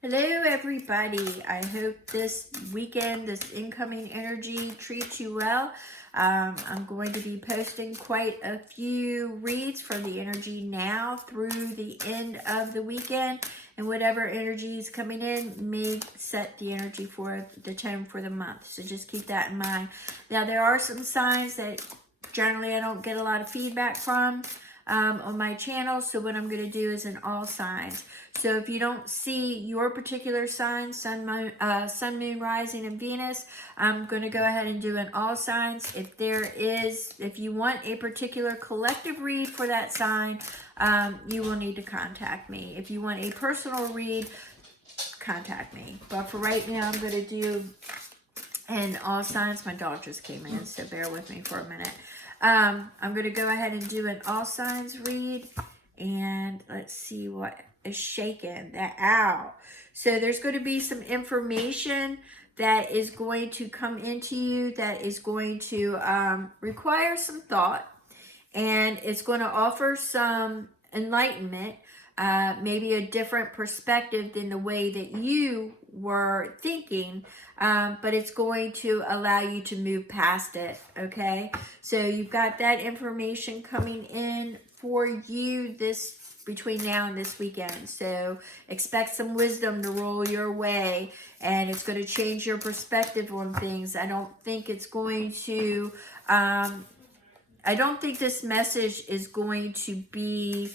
Hello, everybody. I hope this weekend, this incoming energy treats you well. I'm going to be posting quite a few reads for the energy now through the end of the weekend, and whatever energy is coming in may set the energy for the tone for the month. So just keep that in mind. Now, there are some signs that generally I don't get a lot of feedback from on my channel. So what I'm going to do is in all signs. So if you don't see your particular sign, sun, moon, rising, and Venus, I'm going to go ahead and do in all signs. If you want a particular collective read for that sign, you will need to contact me. If you want a personal read, contact me. But for right now, I'm going to do in all signs. My dog just came in, so bear with me for a minute. I'm going to go ahead and do an all signs read, and let's see what is shaking. The owl. So there's going to be some information that is going to come into you that is going to require some thought, and it's going to offer some enlightenment, maybe a different perspective than the way that you were thinking, but it's going to allow you to move past it. Okay, so you've got that information coming in for you between now and this weekend. So expect some wisdom to roll your way, and it's going to change your perspective on things. I don't think it's going to I don't think this message is going to be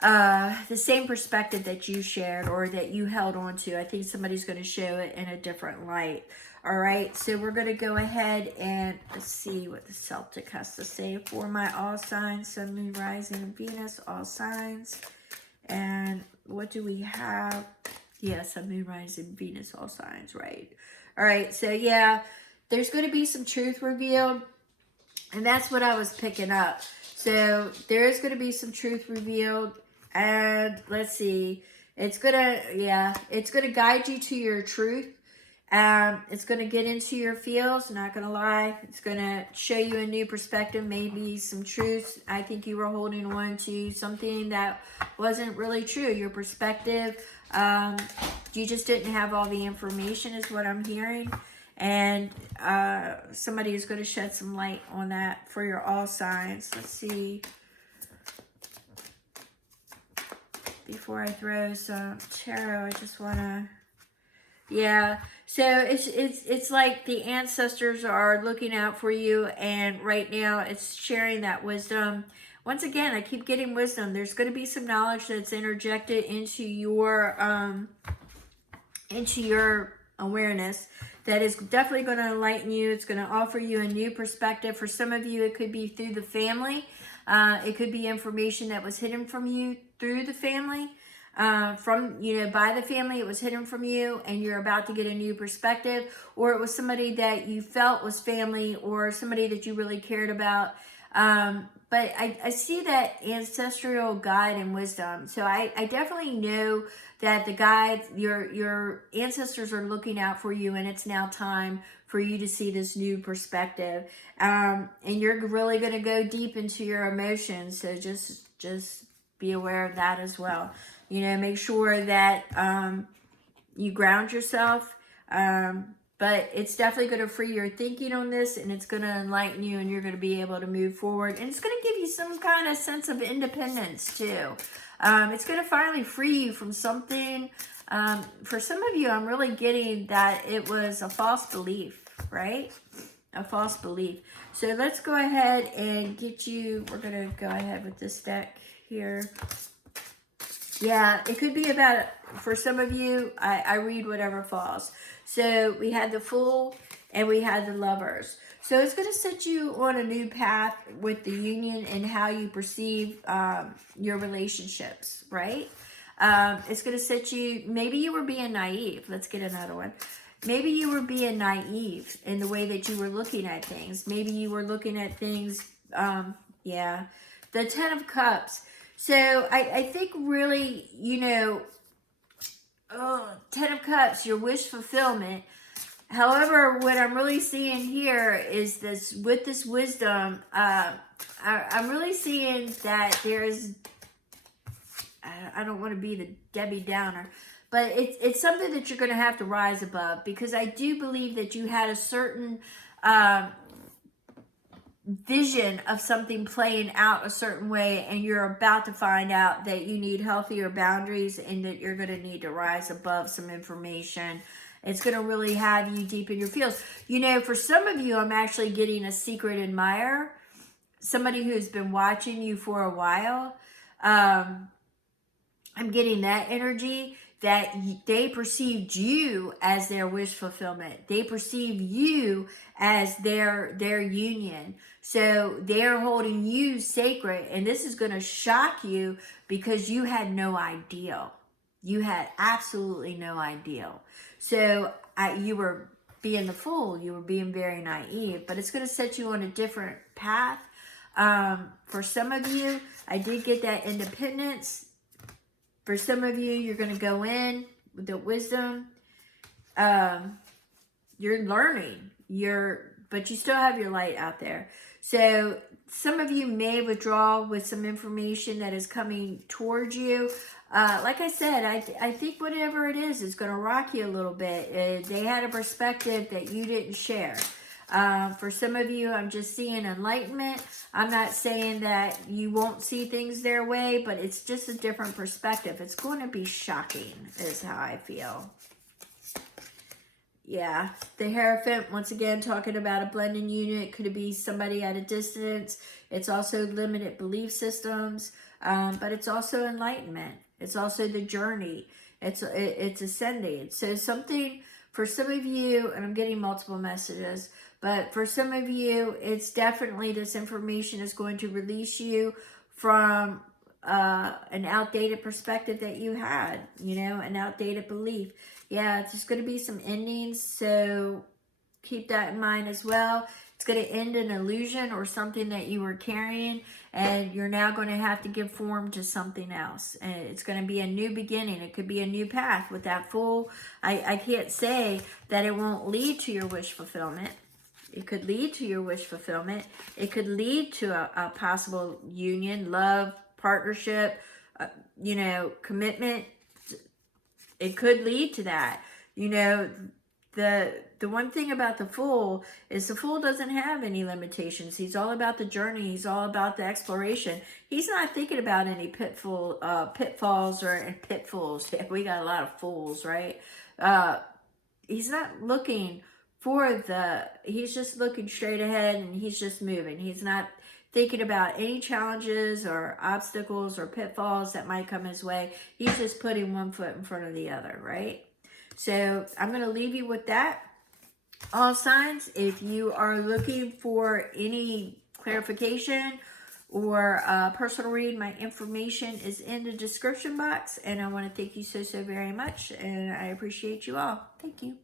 the same perspective that you shared or that you held on to. I think somebody's going to show it in a different light. All right, so we're going to go ahead and let's see what the Celtic has to say for my all signs, sun, moon, rising, and Venus, all signs. And what do we have? Yeah, sun, moon, rising, Venus, all signs, right? All right, so yeah, there's going to be some truth revealed, and that's what I was picking up. So there is going to be some truth revealed. And let's see, it's gonna guide you to your truth. It's gonna get into your feels, not gonna lie. It's gonna show you a new perspective, maybe some truths. I think you were holding on to something that wasn't really true. Your perspective, you just didn't have all the information, is what I'm hearing. And somebody is going to shed some light on that for your all signs. Let's see. Before I throw some tarot, I just want to, so it's like the ancestors are looking out for you, and right now it's sharing that wisdom. Once again, I keep getting wisdom. There's going to be some knowledge that's interjected into your awareness that is definitely going to enlighten you. It's going to offer you a new perspective. For some of you, it could be through the family. It could be information that was hidden from you through the family. By the family, it was hidden from you, and you're about to get a new perspective. Or it was somebody that you felt was family, or somebody that you really cared about. But I see that ancestral guide and wisdom. So I definitely know that the guides, your ancestors are looking out for you, and it's now time for you to see this new perspective. And you're really going to go deep into your emotions. So just be aware of that as well. Make sure that you ground yourself. But it's definitely going to free your thinking on this, and it's going to enlighten you, and you're going to be able to move forward. And it's going to give you some kind of sense of independence too. It's going to finally free you from something. For some of you, I'm really getting that it was a false belief, right? A false belief. So let's go ahead and get you, we're going to go ahead with this deck here. Yeah, it could be about, for some of you, I read whatever falls. So we had the Fool and we had the Lovers. So it's going to set you on a new path with the union and how you perceive your relationships, right? It's going to set you, maybe you were being naive. Let's get another one. Maybe you were being naive in the way that you were looking at things. Maybe you were looking at things, the Ten of Cups. So I think really, Ten of Cups, your wish fulfillment. However, what I'm really seeing here is this, with this wisdom, I'm really seeing that there's, I don't want to be the Debbie Downer, but it's something that you're going to have to rise above, because I do believe that you had a certain vision of something playing out a certain way, and you're about to find out that you need healthier boundaries and that you're going to need to rise above some information. It's going to really have you deep in your feels. You know, for some of you, I'm actually getting a secret admirer, somebody who's been watching you for a while. I'm getting that energy, that they perceived you as their wish fulfillment. They perceive you as their union. So they're holding you sacred, and this is going to shock you because you had no idea. You had absolutely no idea. So you were being the fool. You were being very naive, but it's going to set you on a different path. For some of you, I did get that independence. For some of you, you're going to go in with the wisdom. You're learning. But you still have your light out there. So some of you may withdraw with some information that is coming towards you. Like I said, I think whatever it is going to rock you a little bit. They had a perspective that you didn't share. For some of you, I'm just seeing enlightenment. I'm not saying that you won't see things their way, but it's just a different perspective. It's going to be shocking, is how I feel. Yeah, the Hierophant, once again, talking about a blending unit. Could it be somebody at a distance? It's also limited belief systems, but it's also enlightenment. It's also the journey. It's ascending. So something for some of you, and I'm getting multiple messages, but for some of you, it's definitely this information is going to release you from an outdated perspective that you had, you know, an outdated belief. Yeah, there's going to be some endings, so keep that in mind as well. It's going to end an illusion or something that you were carrying, and you're now going to have to give form to something else. And it's going to be a new beginning. It could be a new path with that Fool. I can't say that it won't lead to your wish fulfillment. It could lead to your wish fulfillment. It could lead to a possible union, love, partnership, you know, commitment. It could lead to that. You know, the one thing about the Fool is the Fool doesn't have any limitations. He's all about the journey. He's all about the exploration. He's not thinking about any pitfalls or pitfalls. We got a lot of fools, right? He's not looking for he's just looking straight ahead, and he's just moving. He's not thinking about any challenges or obstacles or pitfalls that might come his way. He's just putting one foot in front of the other, right? So I'm going to leave you with that. All signs, if you are looking for any clarification or personal read, my information is in the description box. And I want to thank you so very much. And I appreciate you all. Thank you.